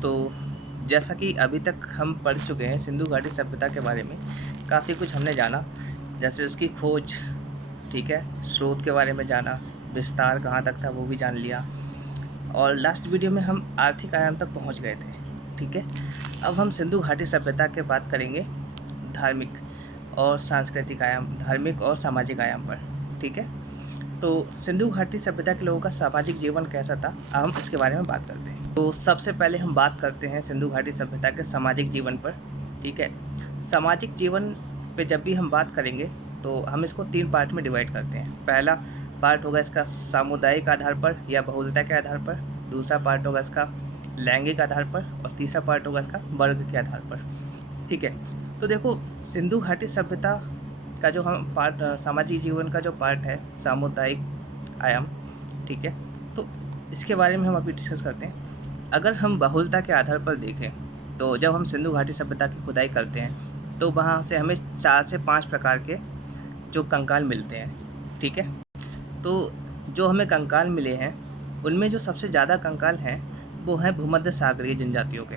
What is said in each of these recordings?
तो जैसा कि अभी तक हम पढ़ चुके हैं सिंधु घाटी सभ्यता के बारे में, काफ़ी कुछ हमने जाना। जैसे उसकी खोज, ठीक है, स्रोत के बारे में जाना, विस्तार कहाँ तक था वो भी जान लिया, और लास्ट वीडियो में हम आर्थिक आयाम तक पहुंच गए थे। ठीक है, अब हम सिंधु घाटी सभ्यता के बात करेंगे धार्मिक और सांस्कृतिक आयाम, धार्मिक और सामाजिक आयाम पर। ठीक है, तो सिंधु घाटी सभ्यता के लोगों का सामाजिक जीवन कैसा था, अब हम इसके बारे में बात करते हैं। तो सबसे पहले हम बात करते हैं सिंधु घाटी सभ्यता के सामाजिक जीवन पर। ठीक है, सामाजिक जीवन पे जब भी हम बात करेंगे तो हम इसको 3 पार्ट में डिवाइड करते हैं। पहला पार्ट होगा इसका सामुदायिक आधार पर या बहुलता के आधार पर, दूसरा पार्ट होगा इसका लैंगिक आधार पर, और तीसरा पार्ट होगा इसका वर्ग के आधार पर। ठीक है, तो देखो सिंधु घाटी सभ्यता का जो हम पार्ट, सामाजिक जीवन का जो पार्ट है सामुदायिक आयाम, ठीक है, तो इसके बारे में हम अभी डिस्कस करते हैं। अगर हम बहुलता के आधार पर देखें तो जब हम सिंधु घाटी सभ्यता की खुदाई करते हैं तो वहाँ से हमें 4 से 5 प्रकार के जो कंकाल मिलते हैं। ठीक है, तो जो हमें कंकाल मिले हैं उनमें जो सबसे ज़्यादा कंकाल हैं वो हैं भूमध्य सागरीय जनजातियों के।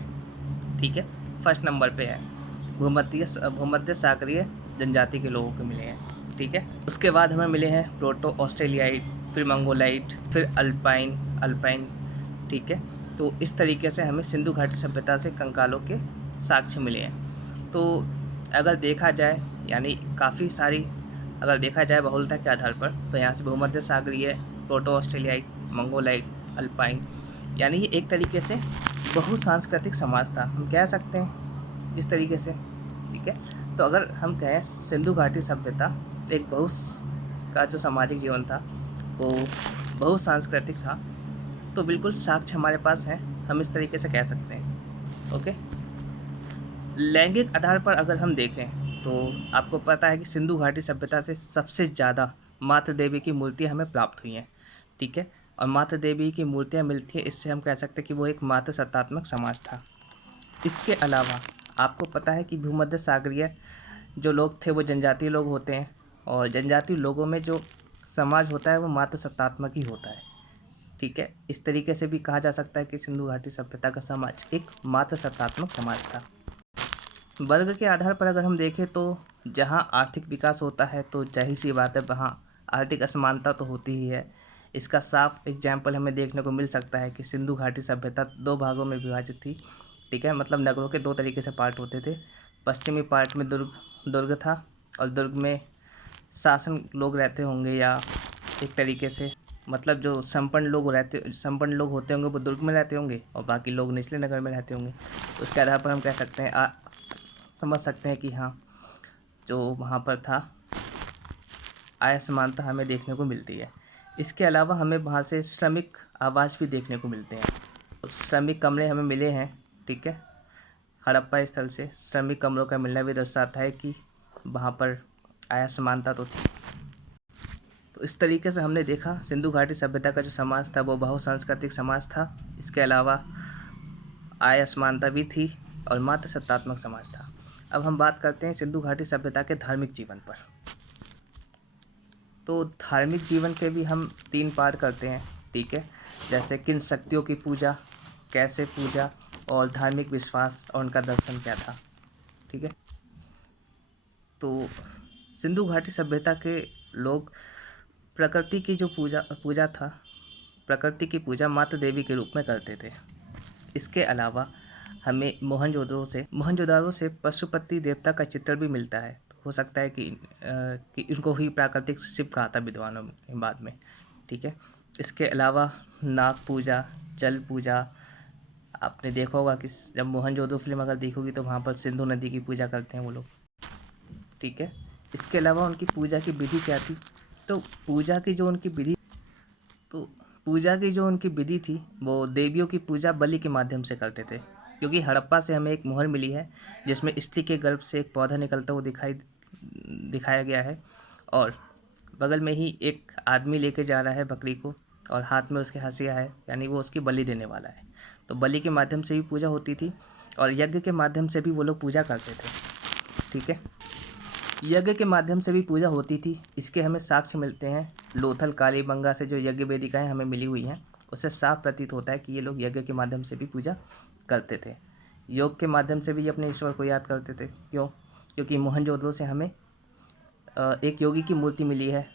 ठीक है, फर्स्ट नंबर पे है भूमध्य सागरीय जनजाति के लोगों के मिले हैं। ठीक है, उसके बाद हमें मिले हैं प्रोटो ऑस्ट्रेलियाइट, फिर मंगोलाइट, फिर अल्पाइन अल्पाइन। ठीक है, तो इस तरीके से हमें सिंधु घाटी सभ्यता से कंकालों के साक्ष्य मिले हैं। तो अगर देखा जाए यानी काफ़ी सारी, अगर देखा जाए बहुलता के आधार पर, तो यहाँ से भूमध्य सागरीय, प्रोटो ऑस्ट्रेलियाइट, मंगोलाइट, अल्पाइन, यानी ये एक तरीके से बहुसांस्कृतिक समाज था, हम कह सकते हैं इस तरीके से। ठीक है, तो अगर हम कहें सिंधु घाटी सभ्यता एक का जो सामाजिक जीवन था वो बहुसांस्कृतिक था, तो बिल्कुल साक्ष्य हमारे पास है, हम इस तरीके से कह सकते हैं। ओके, लैंगिक आधार पर अगर हम देखें तो आपको पता है कि सिंधु घाटी सभ्यता से सबसे ज़्यादा मातृ देवी की मूर्तियाँ हमें प्राप्त हुई हैं। ठीक है, और मातृ देवी की मूर्तियाँ मिलती हैं, इससे हम कह सकते हैं कि वो एक मातृ सत्तात्मक समाज था। इसके अलावा आपको पता है कि भूमध्य सागरीय जो लोग थे वो जनजातीय लोग होते हैं, और जनजातीय लोगों में जो समाज होता है वो मातृ सत्तात्मक ही होता है। ठीक है, इस तरीके से भी कहा जा सकता है कि सिंधु घाटी सभ्यता का समाज एक मातृ सत्तात्मक समाज था। वर्ग के आधार पर अगर हम देखें तो जहाँ आर्थिक विकास होता है तो जाहिर सी बात है वहाँ आर्थिक असमानता तो होती ही है। इसका साफ एग्जाम्पल हमें देखने को मिल सकता है कि सिंधु घाटी सभ्यता 2 भागों में विभाजित थी। ठीक है, मतलब नगरों के 2 तरीके से पार्ट होते थे। पश्चिमी पार्ट में दुर्ग था, और दुर्ग में शासन लोग रहते होंगे, या एक तरीके से मतलब जो संपन्न लोग होते होंगे वो दुर्ग में रहते होंगे, और बाकी लोग निचले नगर में रहते होंगे। तो उसके आधार पर हम कह सकते हैं, समझ सकते हैं कि हाँ, जो वहाँ पर था आय समानता हमें देखने को मिलती है। इसके अलावा हमें वहाँ से श्रमिक आवास भी देखने को मिलते हैं, तो श्रमिक कमरे हमें मिले हैं। ठीक है, हड़प्पा स्थल से श्रमिक कमरों का मिलना भी दर्शाता है कि वहाँ पर आय समानता तो थी। तो इस तरीके से हमने देखा सिंधु घाटी सभ्यता का जो समाज था वो बहुसांस्कृतिक समाज था। इसके अलावा आय असमानता भी थी और मात्र सत्तात्मक समाज था। अब हम बात करते हैं सिंधु घाटी सभ्यता के धार्मिक जीवन पर। तो धार्मिक जीवन के भी हम 3 पार्ट करते हैं। ठीक है, जैसे किन शक्तियों की पूजा, कैसे पूजा, और धार्मिक विश्वास और उनका दर्शन क्या था। ठीक है, तो सिंधु घाटी सभ्यता के लोग प्रकृति की जो पूजा था, प्रकृति की पूजा मातृ देवी के रूप में करते थे। इसके अलावा हमें मोहनजोदारो से पशुपति देवता का चित्र भी मिलता है। हो सकता है कि इनको ही प्राकृतिक शिव कहा था विद्वानों ने बाद में। ठीक है, इसके अलावा नाग पूजा, जल पूजा, आपने देखा होगा कि जब मोहनजोदड़ो फिल्म अगर देखोगी तो वहाँ पर सिंधु नदी की पूजा करते हैं वो लोग। ठीक है, इसके अलावा उनकी पूजा की विधि क्या थी, तो पूजा की जो उनकी विधि थी वो देवियों की पूजा बलि के माध्यम से करते थे। क्योंकि हड़प्पा से हमें एक मुहर मिली है जिसमें स्त्री के गर्भ से एक पौधा निकलता हुआ दिखाया गया है, और बगल में ही एक आदमी लेके जा रहा है बकरी को, और हाथ में उसके हंसिया है, यानी वो उसकी बलि देने वाला है। तो बलि के माध्यम से भी पूजा होती थी, और यज्ञ के माध्यम से भी वो लोग पूजा करते थे। ठीक है, यज्ञ के माध्यम से भी पूजा होती थी। इसके हमें साक्ष्य मिलते हैं लोथल कालीबंगा से, जो यज्ञ वेदिकाएँ हमें मिली हुई हैं उससे साफ प्रतीत होता है कि ये लोग यज्ञ के माध्यम से भी पूजा करते थे। योग के माध्यम से भी अपने ईश्वर को याद करते थे। क्यों? क्योंकि मोहनजोदड़ो से हमें एक योगी की मूर्ति मिली है,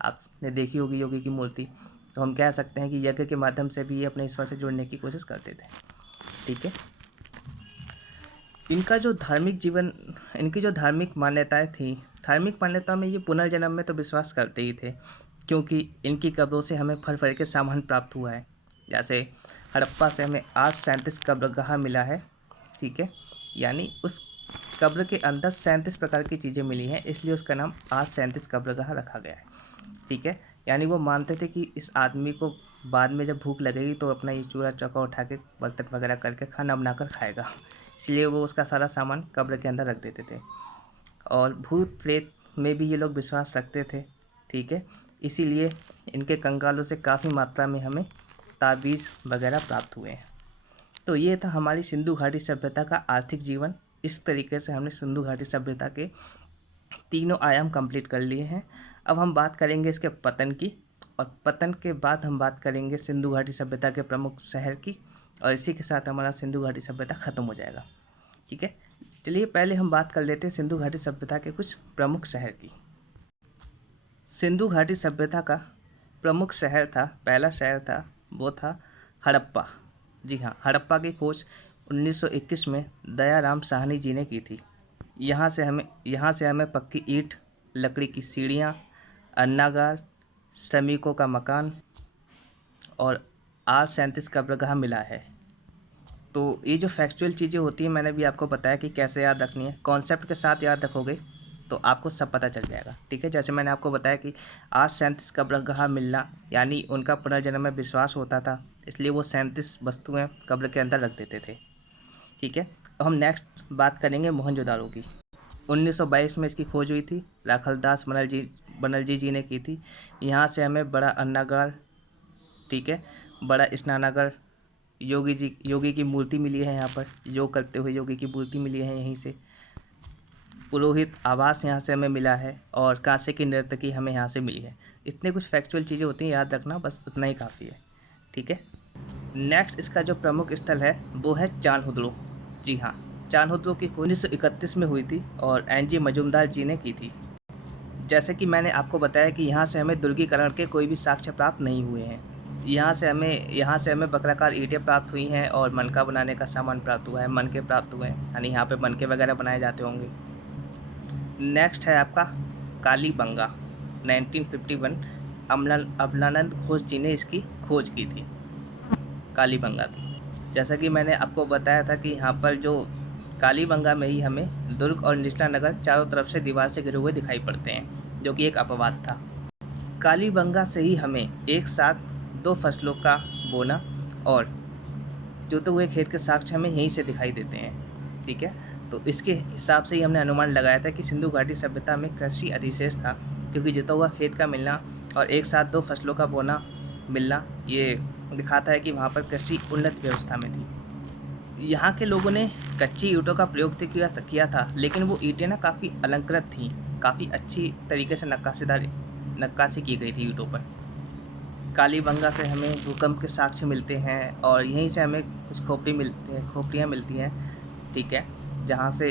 आपने देखी होगी योगी की मूर्ति। तो हम कह सकते हैं कि यज्ञ के माध्यम से भी ये अपने ईश्वर से जुड़ने की कोशिश करते थे। ठीक है। इनका जो धार्मिक जीवन, इनकी जो धार्मिक मान्यताएं थी, धार्मिक मान्यताओं में ये पुनर्जन्म में तो विश्वास करते ही थे, क्योंकि इनकी कब्रों से हमें फल के सामान प्राप्त हुआ है। जैसे हड़प्पा से हमें 837 कब्रगाह मिला है। ठीक है, यानी उस कब्र के अंदर 37 प्रकार की चीज़ें मिली हैं, इसलिए उसका नाम 837 कब्रगाह रखा गया है। ठीक है, यानी वो मानते थे कि इस आदमी को बाद में जब भूख लगेगी तो अपना ये चूल्हा चौका उठा के बर्तन वगैरह करके खाना बनाकर खाएगा, इसलिए वो उसका सारा सामान कब्र के अंदर रख देते थे। और भूत प्रेत में भी ये लोग विश्वास रखते थे। ठीक है, इसीलिए इनके कंकालों से काफ़ी मात्रा में हमें ताबीज़ वगैरह प्राप्त हुए हैं। तो ये था हमारी सिंधु घाटी सभ्यता का आर्थिक जीवन। इस तरीके से हमने सिंधु घाटी सभ्यता के तीनों आयाम कंप्लीट कर लिए हैं। अब हम बात करेंगे इसके पतन की, और पतन के बाद हम बात करेंगे सिंधु घाटी सभ्यता के प्रमुख शहर की, और इसी के साथ हमारा सिंधु घाटी सभ्यता ख़त्म हो जाएगा। ठीक है, चलिए पहले हम बात कर लेते हैं सिंधु घाटी सभ्यता के कुछ प्रमुख शहर की। सिंधु घाटी सभ्यता का प्रमुख शहर था, पहला शहर था वो था हड़प्पा। जी हाँ, हड़प्पा की खोज 1921 में दयाराम साहनी जी ने की थी। यहाँ से हमें पक्की ईंट, लकड़ी की सीढ़ियाँ, अन्नागार, श्रमिकों का मकान और 837 कब्रगाह मिला है। तो ये जो फैक्चुअल चीज़ें होती हैं, मैंने भी आपको बताया कि कैसे याद रखनी है। कॉन्सेप्ट के साथ याद रखोगे तो आपको सब पता चल जाएगा। ठीक है, जैसे मैंने आपको बताया कि 837 कब्रगाह मिलना, यानी उनका पुनर्जन्म में विश्वास होता था, इसलिए वो 37 वस्तुएं कब्र के अंदर रख देते थे। ठीक है, तो हम नेक्स्ट बात करेंगे मोहनजोदाड़ो की। 1922 में इसकी खोज हुई थी, राखलदास बनर्जी जी ने की थी। यहाँ से हमें बड़ा अन्नागार, ठीक है, बड़ा स्नानागार, योगी की मूर्ति मिली है। यहाँ पर योग करते हुए योगी की मूर्ति मिली है यहीं से। पुरोहित आवास यहाँ से हमें मिला है, और कांसे की नर्तकी हमें यहाँ से मिली है। इतने कुछ फैक्चुअल चीज़ें होती हैं, याद रखना, बस उतना ही काफ़ी है। ठीक है, नेक्स्ट इसका जो प्रमुख स्थल है वो है चान्होदड़ो। जी हाँ, चान्होदड़ो की खोज 1931 में हुई थी और NG मजूमदार जी ने की थी। जैसे कि मैंने आपको बताया कि यहाँ से हमें दुर्गीकरण के कोई भी साक्ष्य प्राप्त नहीं हुए हैं। यहाँ से हमें बकराकार ईंटें प्राप्त हुई हैं और मनका बनाने का सामान प्राप्त हुआ है, मनके प्राप्त हुए हैं, यानी यहाँ पे मनके वगैरह बनाए जाते होंगे। नेक्स्ट है आपका कालीबंगा। 1951 अमलानंद घोष जी ने इसकी खोज की थी, कालीबंगा की। जैसा कि मैंने आपको बताया था कि यहाँ पर जो कालीबंगा में ही हमें दुर्ग और निचला नगर चारों तरफ से दीवार से घिरे हुए दिखाई पड़ते हैं, जो कि एक अपवाद था। कालीबंगा से ही हमें एक साथ 2 फसलों का बोना और जोते हुए खेत के साक्ष्य हमें यहीं से दिखाई देते हैं। ठीक है, तो इसके हिसाब से ही हमने अनुमान लगाया था कि सिंधु घाटी सभ्यता में कृषि अधिशेष था, क्योंकि जोता हुआ खेत का मिलना और एक साथ 2 फसलों का बोना मिलना, ये दिखाता है कि वहाँ पर कृषि उन्नत व्यवस्था में थी। यहाँ के लोगों ने कच्ची ईंटों का प्रयोग तो किया था, लेकिन वो ईंटें ना काफ़ी अलंकृत थीं, काफ़ी अच्छी तरीके से नक्काशी की गई थी ईंटों पर। कालीबंगा से हमें भूकंप के साक्ष्य मिलते हैं, और यहीं से हमें कुछ खोपड़ियाँ मिलती हैं। ठीक है, जहाँ से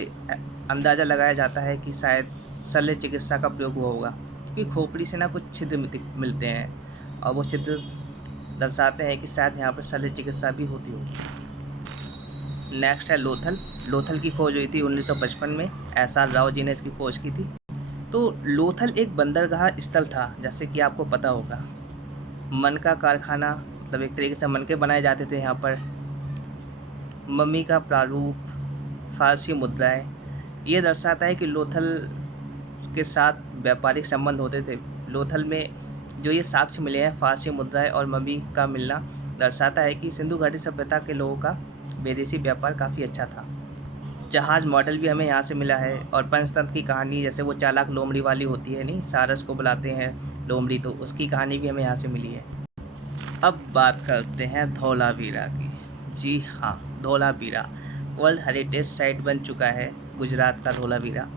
अंदाज़ा लगाया जाता है कि शायद शल्य चिकित्सा का प्रयोग हुआ होगा, क्योंकि खोपड़ी से ना कुछ छिद्र मिलते हैं, और वो छिद्र दर्शाते हैं कि शायद यहाँ पर शल्य चिकित्सा भी होती होगी। नेक्स्ट है लोथल की खोज हुई थी 1955 में, SR राव जी ने इसकी खोज की थी। तो लोथल एक बंदरगाह स्थल था, जैसे कि आपको पता होगा। मन का कारखाना, मतलब एक तरीके से मन के बनाए जाते थे यहाँ पर। मम्मी का प्रारूप, फारसी मुद्राएं, ये दर्शाता है कि लोथल के साथ व्यापारिक संबंध होते थे। लोथल में जो ये साक्ष्य मिले हैं, फारसी मुद्राएं और मम्मी का मिलना, दर्शाता है कि सिंधु घाटी सभ्यता के लोगों का विदेशी व्यापार काफ़ी अच्छा था। जहाज़ मॉडल भी हमें यहाँ से मिला है, और पंचतंत्र की कहानी, जैसे वो चालाक लोमड़ी वाली होती है, नहीं, सारस को बुलाते हैं लोमड़ी, तो उसकी कहानी भी हमें यहाँ से मिली है। अब बात करते हैं धौलावीरा की। जी हाँ, धौलावीरा वर्ल्ड हेरिटेज साइट बन चुका है, गुजरात का धौलावीरा।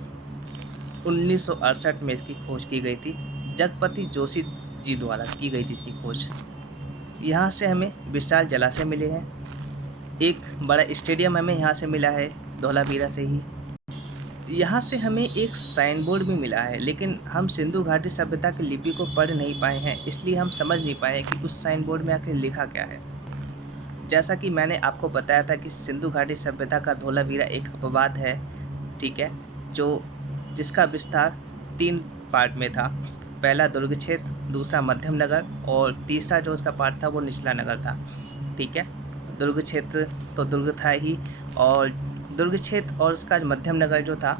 1968 में इसकी खोज की गई थी, जगपति जोशी जी द्वारा की गई थी इसकी खोज। यहाँ से हमें विशाल जलाशय मिले हैं। एक बड़ा स्टेडियम हमें यहाँ से मिला है, धौलावीरा से ही। यहाँ से हमें एक साइन बोर्ड भी मिला है, लेकिन हम सिंधु घाटी सभ्यता की लिपि को पढ़ नहीं पाए हैं, इसलिए हम समझ नहीं पाए कि उस साइन बोर्ड में आखिर लिखा क्या है। जैसा कि मैंने आपको बताया था कि सिंधु घाटी सभ्यता का धौलावीरा एक अपवाद है, ठीक है, जिसका विस्तार 3 पार्ट में था। पहला दुर्ग क्षेत्र, दूसरा मध्यम नगर और तीसरा जो उसका पार्ट था वो निचला नगर था, ठीक है। दुर्ग क्षेत्र तो दुर्ग था ही, और दुर्ग क्षेत्र और उसका मध्यम नगर जो था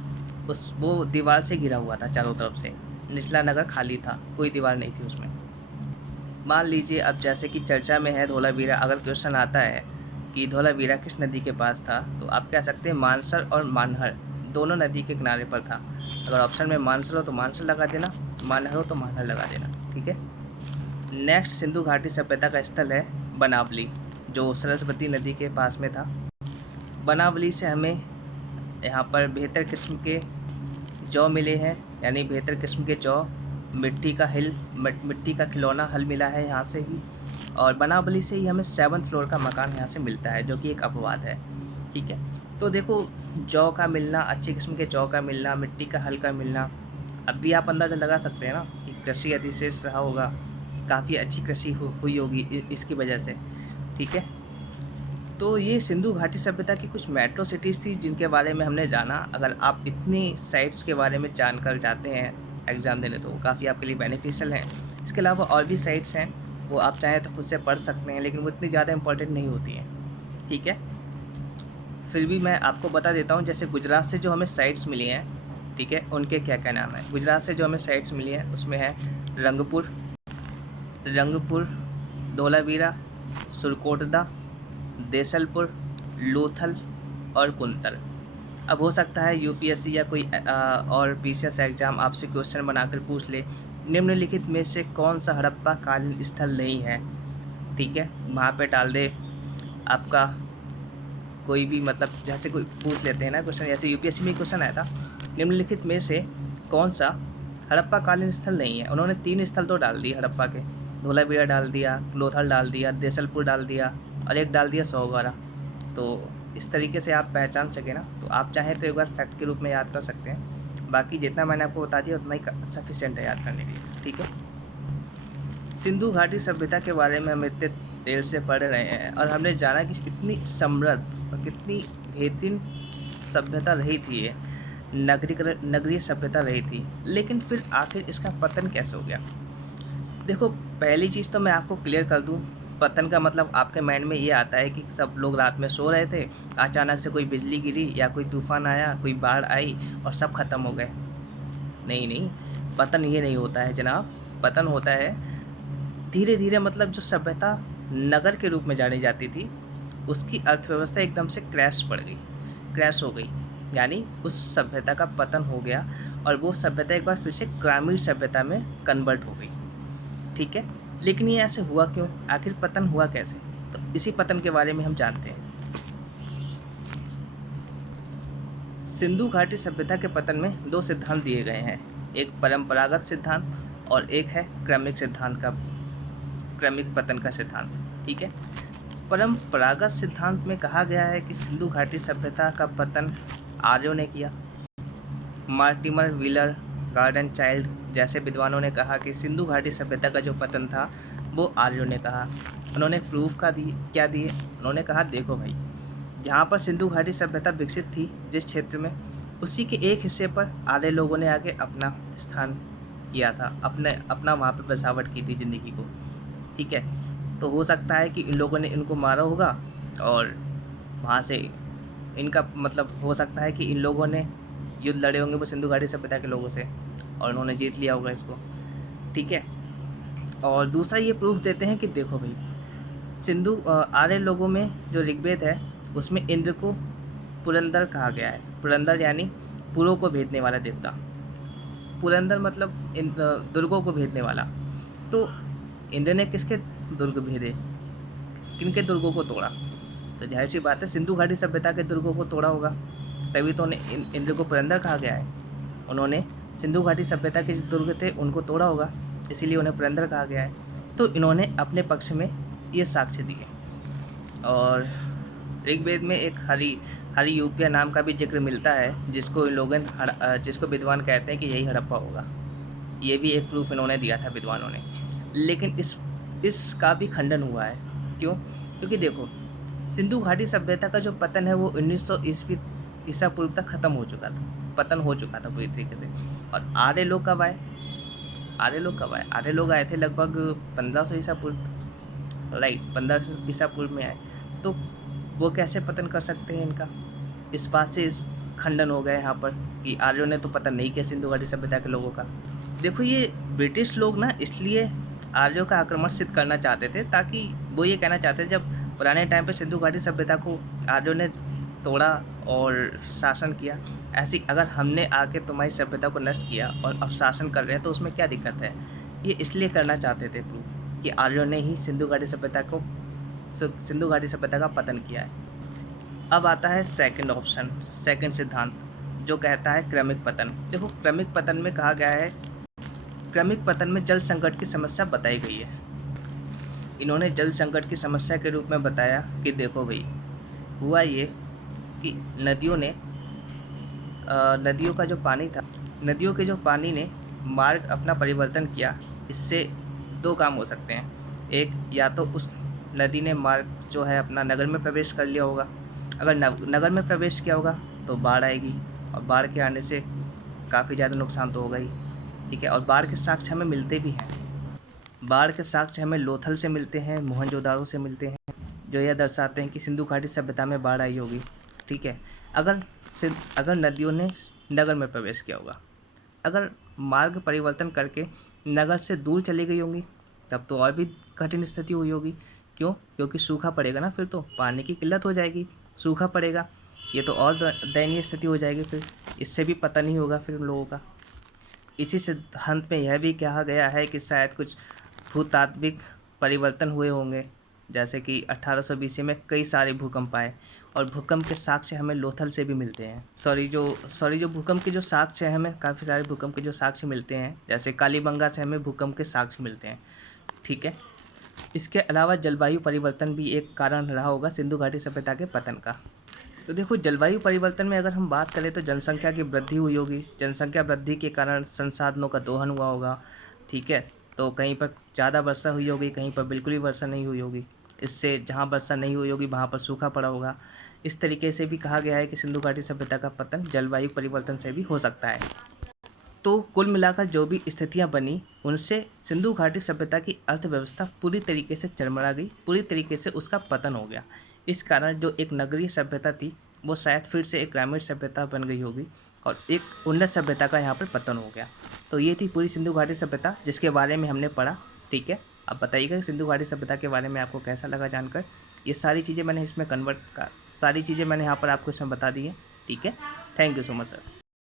वो दीवार से घिरा हुआ था चारों तरफ से। निचला नगर खाली था, कोई दीवार नहीं थी उसमें। मान लीजिए अब जैसे कि चर्चा में है धौलावीरा, अगर क्वेश्चन आता है कि धौलावीरा किस नदी के पास था, तो आप कह सकते हैं मानसर और मानहर दोनों नदी के किनारे पर था। अगर ऑप्शन में मानसर हो तो मानसर लगा देना, मानहर हो तो मानहर लगा देना, ठीक है। नेक्स्ट सिंधु घाटी सभ्यता का स्थल है बनावली, जो सरस्वती नदी के पास में था। बनावली से हमें यहाँ पर बेहतर किस्म के जौ मिले हैं, यानी बेहतर किस्म के जौ, मिट्टी का खिलौना हल मिला है यहाँ से ही। और बनावली से ही हमें 7th फ्लोर का मकान यहाँ से मिलता है, जो कि एक अपवाद है, ठीक है। तो देखो, जौ का मिलना, अच्छे किस्म के जौ का मिलना, मिट्टी का हल का मिलना, अब भी आप अंदाज़ा लगा सकते हैं ना कि कृषि अधिशेष रहा होगा, काफ़ी अच्छी कृषि हुई होगी इसकी वजह से, ठीक है। तो ये सिंधु घाटी सभ्यता की कुछ मेट्रो सिटीज़ थी जिनके बारे में हमने जाना। अगर आप इतनी साइट्स के बारे में जानकर जाते हैं एग्ज़ाम देने, तो वो काफ़ी आपके लिए बेनिफिशियल हैं। इसके अलावा और भी साइट्स हैं, वो आप चाहें तो खुद से पढ़ सकते हैं, लेकिन वो इतनी ज़्यादा इंपॉर्टेंट नहीं होती हैं, ठीक है। फिर भी मैं आपको बता देता हूँ, जैसे गुजरात से जो हमें साइट्स मिली हैं, ठीक है, उनके क्या क्या नाम है। गुजरात से जो हमें साइट्स मिली हैं उसमें है रंगपुर, धौलावीरा, सुरकोटदा, देसलपुर, लोथल और कुंतल। अब हो सकता है यूपीएससी या कोई और पीसीएस एग्ज़ाम आपसे क्वेश्चन बनाकर पूछ ले, निम्नलिखित में से कौन सा हड़प्पा कालीन स्थल नहीं है, ठीक है। वहाँ पे डाल दे आपका कोई भी, मतलब जैसे कोई पूछ लेते हैं ना क्वेश्चन, जैसे यूपीएससी में क्वेश्चन आया था, निम्नलिखित में से कौन सा हड़प्पा कालीन स्थल नहीं है। उन्होंने 3 स्थल तो डाल दिए हड़प्पा के, धौलावीरा डाल दिया, लोथल डाल दिया, देसलपुर डाल दिया और एक डाल दिया सौगौरा। तो इस तरीके से आप पहचान सकें ना, तो आप चाहें तो एक बार फैक्ट के रूप में याद कर सकते हैं। बाकी जितना मैंने आपको बता दिया उतना ही सफिशिएंट है याद करने के लिए, ठीक है। सिंधु घाटी सभ्यता के बारे में हम इतने देर से पढ़ रहे हैं और हमने जाना कि कितनी समृद्ध और कितनी बेहतरीन सभ्यता रही थी ये, नगरीय सभ्यता रही थी। लेकिन फिर आखिर इसका पतन कैसे हो गया। देखो, पहली चीज़ तो मैं आपको क्लियर कर दूं, पतन का मतलब आपके माइंड में ये आता है कि सब लोग रात में सो रहे थे, अचानक से कोई बिजली गिरी या कोई तूफान आया, कोई बाढ़ आई और सब ख़त्म हो गए। नहीं, पतन ये नहीं होता है जनाब। पतन होता है धीरे धीरे, मतलब जो सभ्यता नगर के रूप में जानी जाती थी, उसकी अर्थव्यवस्था एकदम से क्रैश हो गई, यानी उस सभ्यता का पतन हो गया और वो सभ्यता एक बार फिर से ग्रामीण सभ्यता में कन्वर्ट हो गई, ठीक है। लेकिन ये ऐसे हुआ क्यों, आखिर पतन हुआ कैसे, तो इसी पतन के बारे में हम जानते हैं। सिंधु घाटी सभ्यता के पतन में 2 सिद्धांत दिए गए हैं, एक परंपरागत सिद्धांत और एक है क्रमिक पतन का सिद्धांत, ठीक है। परंपरागत सिद्धांत में कहा गया है कि सिंधु घाटी सभ्यता का पतन आर्यों ने किया। मार्टिमर व्हीलर, गार्डन चाइल्ड जैसे विद्वानों ने कहा कि सिंधु घाटी सभ्यता का जो पतन था वो आर्यों ने कहा। उन्होंने प्रूफ क्या दिए, उन्होंने कहा देखो भाई, जहाँ पर सिंधु घाटी सभ्यता विकसित थी जिस क्षेत्र में, उसी के एक हिस्से पर आर्य लोगों ने आके अपना स्थान किया था, अपना वहाँ पर बसावट की थी ज़िंदगी को, ठीक है। तो हो सकता है कि इन लोगों ने इनको मारा होगा और वहाँ से इनका मतलब हो सकता है कि इन लोगों ने युद्ध लड़े होंगे वो सिंधु घाटी सभ्यता के लोगों से और उन्होंने जीत लिया होगा इसको, ठीक है। और दूसरा ये प्रूफ देते हैं कि देखो भाई, आर्य लोगों में जो ऋग्वेद है उसमें इंद्र को पुरंदर कहा गया है। पुरंदर यानी पुरों को भेदने वाला देवता, पुरंदर मतलब दुर्गों को भेदने वाला। तो इंद्र ने किसके दुर्ग भेदे, किनके दुर्गों को तोड़ा, तो जाहिर सी बात है सिंधु घाटी सभ्यता के दुर्गों को तोड़ा होगा, तभी तो उन्हें इंद्र को पुरंदर कहा गया है। उन्होंने सिंधु घाटी सभ्यता के जो दुर्ग थे उनको तोड़ा होगा, इसीलिए उन्हें पुरंदर कहा गया है। तो इन्होंने अपने पक्ष में ये साक्ष्य दिए। और ऋग्वेद में एक हरियूपीय नाम का भी जिक्र मिलता है, जिसको विद्वान कहते हैं कि यही हड़प्पा होगा। ये भी एक प्रूफ इन्होंने दिया था विद्वानों ने। लेकिन इसका भी खंडन हुआ है। क्यों? क्योंकि देखो, सिंधु घाटी सभ्यता का जो पतन है वो 1900 ईसा पूर्व तक ख़त्म हो चुका था, पतन हो चुका था पूरी तरीके से। और आर्य लोग कब आए? आर्य लोग आए थे लगभग 1500 ईसा पूर्व, राइट, 1500 ईसा पूर्व में आए। तो वो कैसे पतन कर सकते हैं इनका? इस बात से इस खंडन हो गए यहाँ पर कि आर्यों ने तो पतन नहीं किया सिंधु घाटी सभ्यता के लोगों का। देखो, ये ब्रिटिश लोग ना इसलिए आर्यों का आक्रमण सिद्ध करना चाहते थे, ताकि वो ये कहना चाहते थे जब पुराने टाइम पे सिंधु घाटी सभ्यता को आर्यों ने तोड़ा और शासन किया, ऐसी अगर हमने आके तुम्हारी सभ्यता को नष्ट किया और अब शासन कर रहे हैं तो उसमें क्या दिक्कत है? ये इसलिए करना चाहते थे प्रूफ कि आर्यों ने ही सिंधु घाटी सभ्यता का पतन किया है। अब आता है सेकंड ऑप्शन, सेकंड सिद्धांत, जो कहता है क्रमिक पतन। देखो, क्रमिक पतन में कहा गया है, क्रमिक पतन में जल संकट की समस्या बताई गई है। इन्होंने जल संकट की समस्या के रूप में बताया कि देखो भाई, हुआ ये कि नदियों का जो पानी था, नदियों के जो पानी ने मार्ग अपना परिवर्तन किया। इससे दो काम हो सकते हैं। एक, या तो उस नदी ने मार्ग जो है अपना नगर में प्रवेश कर लिया होगा। अगर नगर में प्रवेश किया होगा तो बाढ़ आएगी, और बाढ़ के आने से काफ़ी ज़्यादा नुकसान तो होगा ही, ठीक है। और बाढ़ के साक्ष्य हमें मिलते भी हैं। बाढ़ के साक्ष्य हमें लोथल से मिलते हैं, मोहनजोदाड़ो से मिलते हैं, जो यह दर्शाते हैं कि सिंधु घाटी सभ्यता में बाढ़ आई होगी, ठीक है। अगर नदियों ने नगर में प्रवेश किया होगा, अगर मार्ग परिवर्तन करके नगर से दूर चली गई होंगी, तब तो और भी कठिन स्थिति हुई होगी। क्यों? क्योंकि सूखा पड़ेगा ना, फिर तो पानी की किल्लत हो जाएगी, सूखा पड़ेगा, ये तो और दयनीय स्थिति हो जाएगी। फिर इससे भी पता नहीं होगा फिर उन लोगों का। इसी सिद्धांत में यह भी कहा गया है कि शायद कुछ भूतात्विक परिवर्तन हुए होंगे, जैसे कि 1800 BC में कई सारे भूकंप आए, और भूकंप के साक्ष्य हमें लोथल से भी मिलते हैं। जो भूकंप के जो साक्ष्य हैं, हमें काफ़ी सारे भूकंप के जो साक्ष्य मिलते हैं, जैसे कालीबंगा से हमें भूकंप के साक्ष्य मिलते हैं, ठीक है। इसके अलावा जलवायु परिवर्तन भी एक कारण रहा होगा सिंधु घाटी सभ्यता के पतन का। तो देखो, जलवायु परिवर्तन में अगर हम बात करें तो जनसंख्या की वृद्धि हुई होगी। जनसंख्या वृद्धि के कारण संसाधनों का दोहन हुआ होगा, ठीक है। तो कहीं पर ज़्यादा वर्षा हुई होगी, कहीं पर बिल्कुल ही वर्षा नहीं हुई होगी। इससे जहाँ वर्षा नहीं हुई होगी वहाँ पर सूखा पड़ा होगा। इस तरीके से भी कहा गया है कि सिंधु घाटी सभ्यता का पतन जलवायु परिवर्तन से भी हो सकता है। तो कुल मिलाकर जो भी स्थितियां बनी, उनसे सिंधु घाटी सभ्यता की अर्थव्यवस्था पूरी तरीके से चरमरा गई, पूरी तरीके से उसका पतन हो गया। इस कारण जो एक नगरीय सभ्यता थी वो शायद फिर से एक ग्रामीण सभ्यता बन गई होगी, और एक उन्नत सभ्यता का यहाँ पर पतन हो गया। तो ये थी पूरी सिंधु घाटी सभ्यता जिसके बारे में हमने पढ़ा, ठीक है। अब बताइएगा कि सिंधु घाटी सभ्यता के बारे में आपको कैसा लगा जानकर। ये सारी चीज़ें मैंने यहाँ पर आपको इसमें बता दी है, ठीक है। Thank you so much sir.